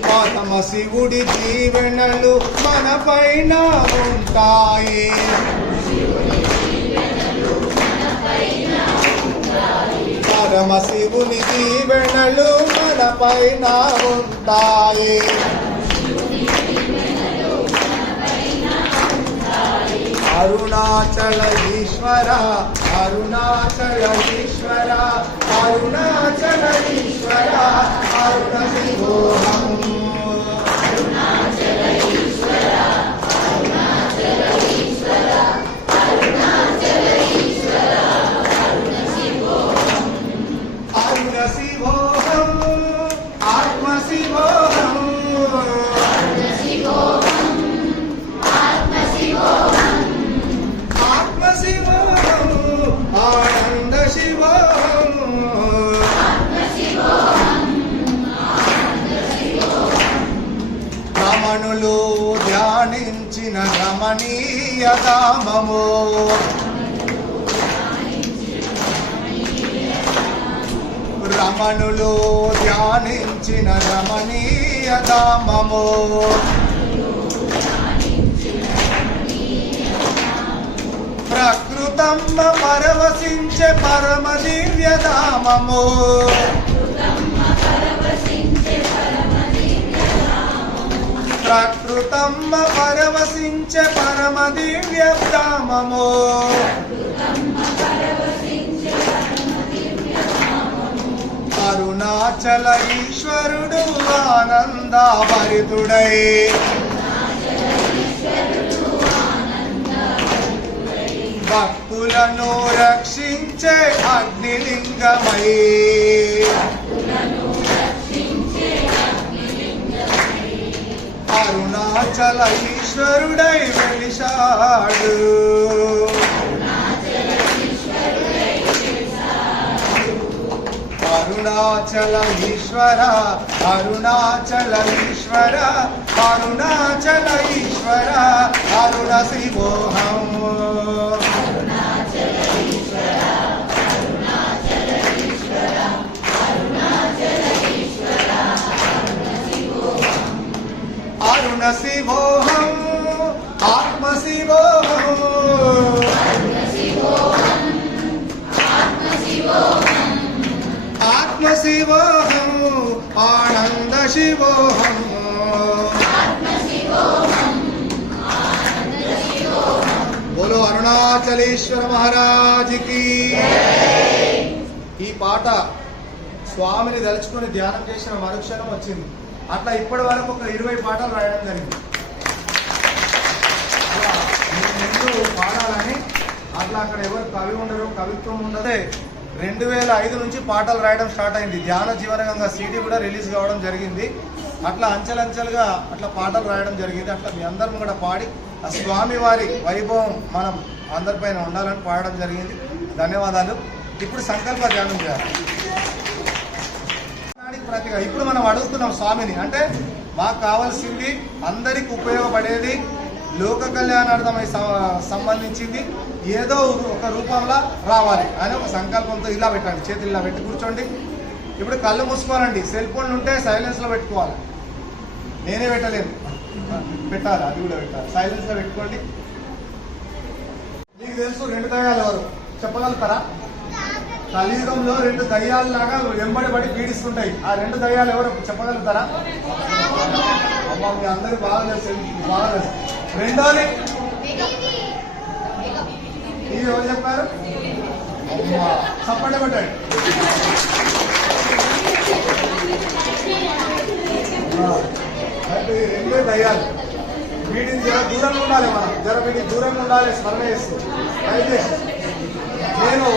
పరమ శివుడి దీవెనలు మన పైన ఉంటాయి పరమ శివుని దీవెనలు మన పైన ఉంటాయి అరుణాచల ఈశ్వర అరుణాచల ఈశ్వర అరుణాచల ఈశ్వర అరుణ శివోహం అరుణ శివోహం ఆత్మ శివోహం ఆత్మ శివోహం ఆనంద శివోహం రమణులు ధ్యానించిన రమణీయ ధామము రమణులు ధ్యానించిన రమణీయ ధామము ప్రకృతమ్మ పరవశించే పరమ దివ్య ధామము ప్రకృతమ్మ పరవశించే పరమ దివ్య ధామము అరుణాచల ఈశ్వరుడు ఆనందభరితుడై భక్తులను రక్షించే అగ్నిలింగమై అరుణాచల ఈశ్వరుడై వెలిశాడు అరుణాచల ఈశ్వర అరుణాచల ఈశ్వర అరుణాచల ఈశ్వర అరుణ శివోహం అరుణ శివోహం ఆత్మ శివోహం ఆత్మ శివోహం ఆనంద శివోహం బోలో అరుణాచలేశ్వర మహారాజ్ కి ఈ పాట స్వామిని తలుచుకొని ధ్యానం చేసిన మరుక్షణం వచ్చింది. అట్లా ఇప్పటి వరకు ఒక 20 పాటలు రాయడం జరిగింది. అలా ముందు పాడాలని అట్లా అక్కడ ఎవరు కవి ఉండరు, కవిత్వం ఉండదే. 2005 నుంచి పాటలు రాయడం స్టార్ట్ అయింది. ధ్యాన జీవనగంగా CD కూడా రిలీజ్ కావడం జరిగింది. అట్లా అంచెలంచెలుగా అట్లా పాటలు రాయడం జరిగింది. అట్లా మీ అందరం కూడా పాడి ఆ స్వామి వారి వైభవం మనం అందరిపైన ఉండాలని పాడడం జరిగింది. ధన్యవాదాలు. ఇప్పుడు సంకల్ప ధ్యానం చేయాలి. ప్రతిగా ఇప్పుడు మనం అడుగుతున్నాం స్వామిని, అంటే మాకు కావాల్సింది అందరికి ఉపయోగపడేది, లోక కళ్యాణార్థమై సంబంధించింది ఏదో ఒక రూపంలో రావాలి అని ఒక సంకల్పంతో ఇలా పెట్టండి. చేతులు ఇలా పెట్టి కూర్చోండి. ఇప్పుడు కళ్ళు మూసుకోవాలండి. సెల్ ఫోన్ ఉంటే సైలెన్స్లో పెట్టుకోవాలి. నేనే పెట్టలేను, పెట్టాలి, అది కూడా పెట్టాలి. సైలెన్స్లో పెట్టుకోండి. మీకు తెలుసు 2 దయ్యాలు ఎవరు చెప్పగలుగుతారా? కలియుగంలో 2 దయ్యాలలాగా వెంబడి పీడిస్తుంటాయి. ఆ 2 దయ్యాలు ఎవరు చెప్పగలుగుతారా? అమ్మ మీ అందరికి బాగా తెలుసు, బాగా తెలుసు. రెండోది ఇది ఎవరు చెప్పారు? అమ్మా చప్పట్లు కొట్టండి. అంటే 2 దయ్యాలు. వీటిని జర దూరంగా ఉండాలి, వీటికి దూరంగా ఉండాలి. స్మరణ చేస్తూ దయచేసి నేను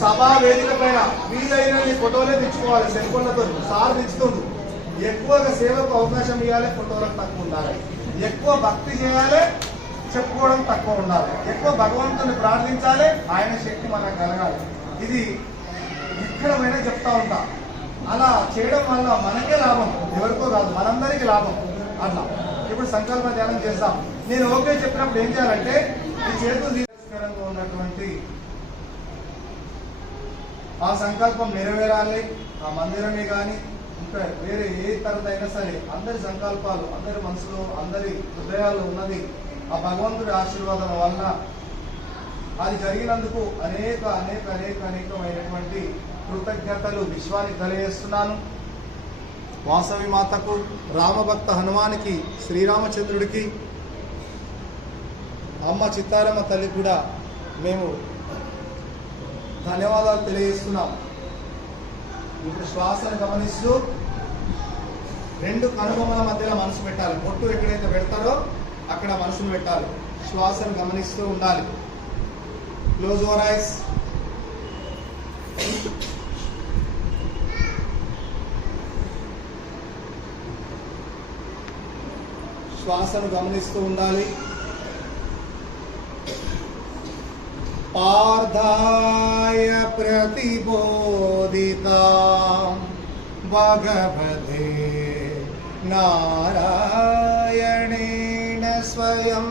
సభా వేదిక పైన వీలైన ఫోటోలే తెచ్చుకోవాలి. సెల్ ఫోన్లతో సార్ తెచ్చుతుండు. ఎక్కువగా సేవకు అవకాశం ఇవ్వాలి, ఫోటోలకు తక్కువ ఉండాలి. ఎక్కువ భక్తి చేయాలి, చెప్పుకోవడం తక్కువ ఉండాలి. ఎక్కువ భగవంతుని ప్రార్థించాలి, ఆయన శక్తి మనకు కలగాలి. ఇది ఇక్కడ పోయినా చెప్తా ఉంటా. అలా చేయడం వల్ల మనకే లాభం, ఎవరికో కాదు, మనందరికీ లాభం. అట్లా ఇప్పుడు సంకల్ప ధ్యానం చేస్తాం. నేను ఓకే చెప్పినప్పుడు ఏం చేయాలంటే ఈ చేతులు తిరస్కరంగా ఉన్నటువంటి ఆ సంకల్పం నెరవేరాలి. ఆ మందిరమే కానీ ఇంకా వేరే ఏ తరత అయినా సరే అందరి సంకల్పాలు అందరి మనసులో అందరి హృదయాల్లో ఉన్నది ఆ భగవంతుడి ఆశీర్వాదం వలన అది జరిగినందుకు అనేకమైనటువంటి కృతజ్ఞతలు విశ్వానికి తెలియజేస్తున్నాను. వాసవి మాతకు, రామభక్త హనుమానికి, శ్రీరామచంద్రుడికి, అమ్మ చిత్తారమ్మ తల్లికి కూడా మేము ధన్యవాదాలు తెలియజేస్తున్నాం. ఇప్పుడు శ్వాసను గమనిస్తూ 2 కనుబొమ్మల మధ్యలో మనసు పెట్టాలి. బొట్టు ఎక్కడైతే పెడతారో అక్కడ మనసును పెట్టాలి. శ్వాసను గమనిస్తూ ఉండాలి. Close your eyes. శ్వాసను గమనిస్తూ ఉండాలి. పార్థాయ ప్రతిబోధితాం భగవతే నారాయణేన స్వయం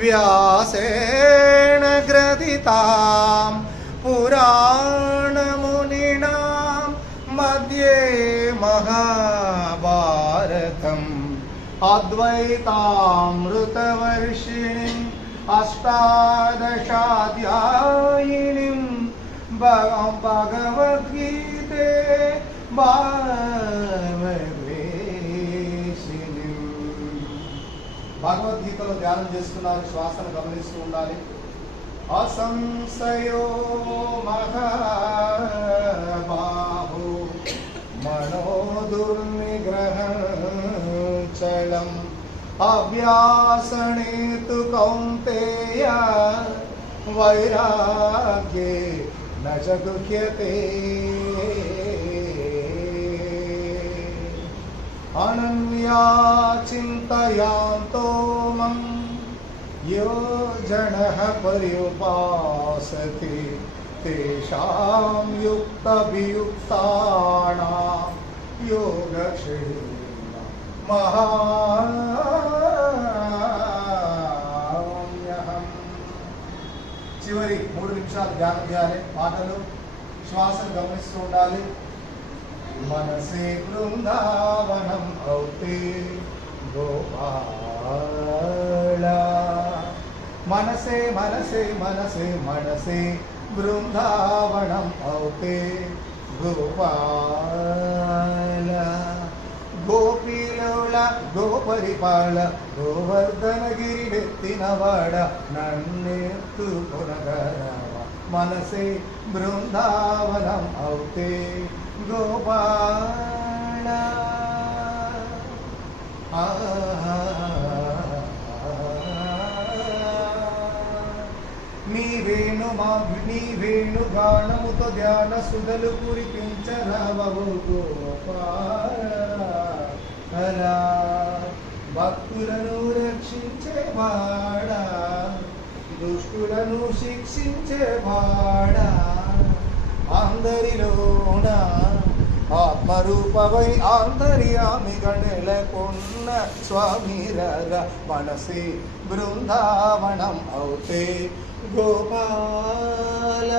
వ్యాసేన గ్రథితాం పురాణమునినా మధ్యే మహాభారతం అద్వైతామృతవర్షిణిం అష్టాదశాధ్యాయినిం భగవద్గీతే భావవేశినిం. భగవద్గీతలో ధ్యానం చేస్తున్నారు. శ్వాసను గమనిస్తూ ఉండాలి. అసంశయో మహాబాహో మనోదుర్నిగ్రహంచలం అభ్యాసనేతు కౌంతేయ వైరాగ్యే న చ దుహ్యతే. అనన్యా చింతయాంతో మం యో జనః పర్యుపాసతే తేషాం యుక్తవియుక్తానాం యోగక్షేమ మహామ్యహం. చివరి 3 నిమిషాలు ధ్యానం చేయాలి. పాటలు శ్వాసను గమనిస్తూ ఉండాలి. మనసే బృందావనం ఔతే గోపాల. మనసే మనసే మనసే మనసే బృందావనం ఔతే గోపాల. గోపీలోల గోపరిపాల గోవర్ధనగిరివెత్తినవాడ నన్నెత్తు కొనగరవ. మనసే బృందావనం ఔతే గోపాల. నీ వేణుగానముతో ధ్యాన సుధలు కురిపించరావో గోపాలా, భక్తులను రక్షించేవాడా, దుష్టులను శిక్షించేవాడా, అందరిలోన ఆత్మరూపమై ఆంతర్యామిగా నెలకొన్న స్వామి రగా, మనసే బృందావనం అవుతే గోపాల.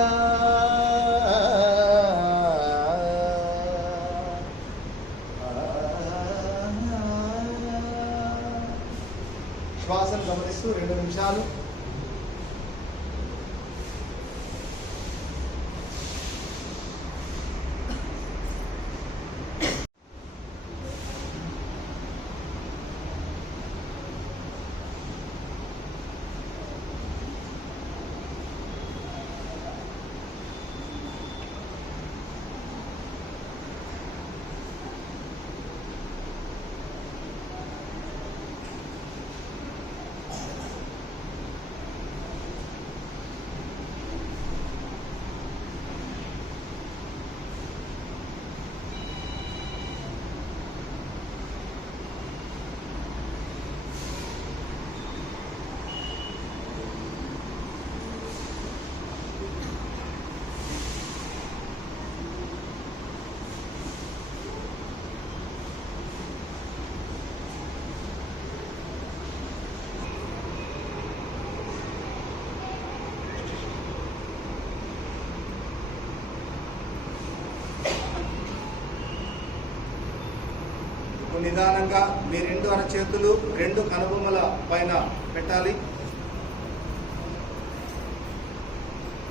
శ్వాసను గమనిస్తూ 2 నిమిషాలు. నిదానంగా మీ 2 అరచేతులు 2 కనుబొమ్మల పైన పెట్టాలి.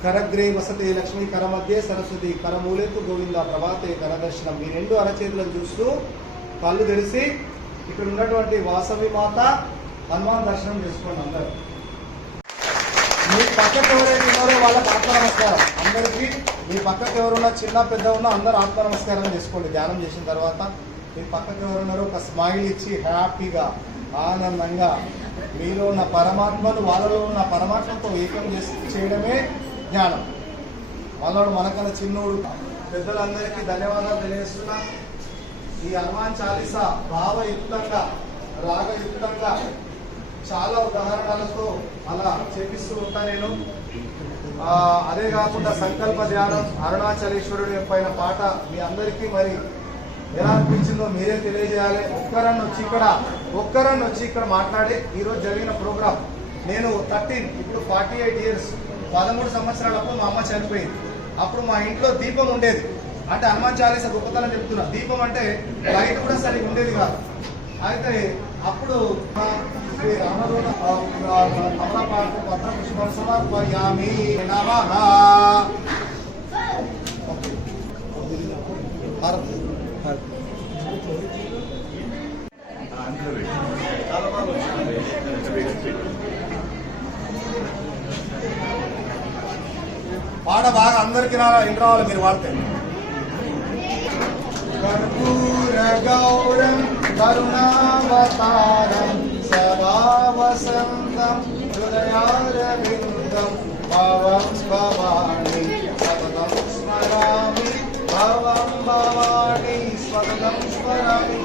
కరగ్రే వసతే లక్ష్మి, కర మధ్య సరస్వతి, కరమూలెత్తు గోవింద ప్రభాతే కరదర్శనం. మీ 2 అరచేతులను చూస్తూ కళ్ళు తెరిచి ఇక్కడ ఉన్నటువంటి వాసవి మాత హనుమాన్ దర్శనం చేసుకోండి. అందరూ మీ పక్కకు ఎవరైతే ఉన్నారో వాళ్ళకి ఆత్మ నమస్కారం. అందరికీ మీ పక్కకు ఎవరున్నా చిన్న పెద్ద ఉన్నా అందరూ ఆత్మ నమస్కారం చేసుకోండి. ధ్యానం చేసిన తర్వాత మీ పక్కకు ఎవరున్నారో ఒక స్మైల్ ఇచ్చి హ్యాపీగా ఆనందంగా మీలో ఉన్న పరమాత్మను వాళ్ళలో ఉన్న పరమాత్మతో ఏకం చేయడమే జ్ఞానం. వాళ్ళోడు మనకన్నా చిన్నోడు. పెద్దలందరికీ ధన్యవాదాలు తెలియజేస్తున్నా. ఈ హనుమాన్ చాలీసా భావయుక్తంగా రాగయుక్తంగా చాలా ఉదాహరణలతో అలా చేపిస్తూ ఉంటా నేను. అదే కాకుండా సంకల్ప ధ్యానం, అరుణాచలేశ్వరుడి పైన పాట మీ అందరికీ మరి ఎలా అనిపించిందో మీరే తెలియజేయాలి. ఒక్కరన్న వచ్చి ఇక్కడ మాట్లాడి ఈరోజు జరిగిన ప్రోగ్రామ్ నేను 13 ఇప్పుడు 48 ఇయర్స్ 13 సంవత్సరాలప్పుడు మా అమ్మ చనిపోయింది. అప్పుడు మా ఇంట్లో దీపం ఉండేది. అంటే హనుమాన్ చాలీసా గొప్పతనం చెప్తున్నా. దీపం అంటే లైట్ కూడా సరిగ్గా ఉండేది కాదు. అయితే అప్పుడు శ్రీ రామదూత కమలపాకు పత్ర పుష్పం సమర్పయామి నమః. పాట బాగా అందరికీ ఇంటి రావాలి మీరు వాడితే. కర్పూర గౌరం కరుణావతారం సదా వసంతం హృదయారవిందం భవం భవాని సతతం స్మరామి, భవం భవాని సతతం స్మరామి.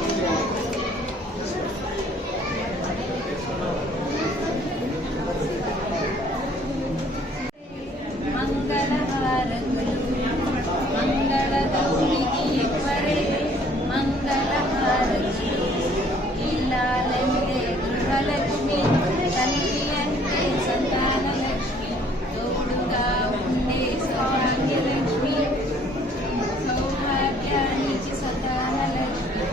సౌభాగ్యానికి సదాన లక్ష్మి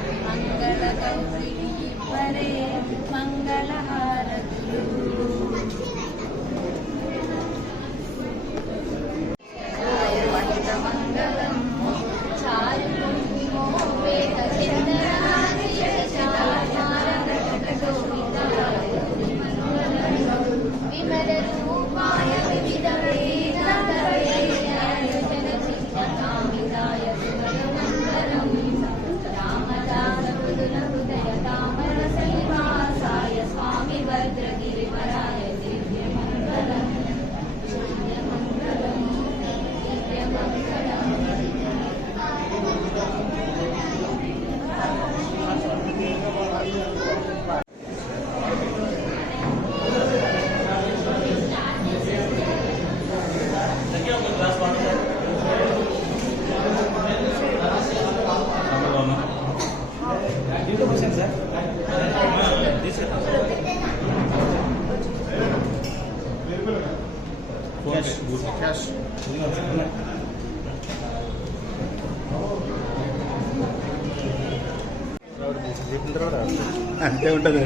అంతే ఉంటుంది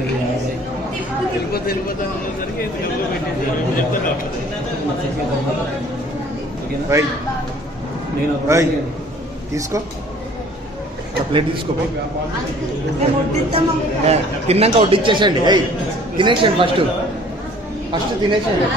రైట్ రైట్ తీసుకో ఒక ప్లేట్ తీసుకో తిన్నాక వడ్డిచ్చేసండి అయ్యి తినేసండి ఫస్ట్ తినేసండి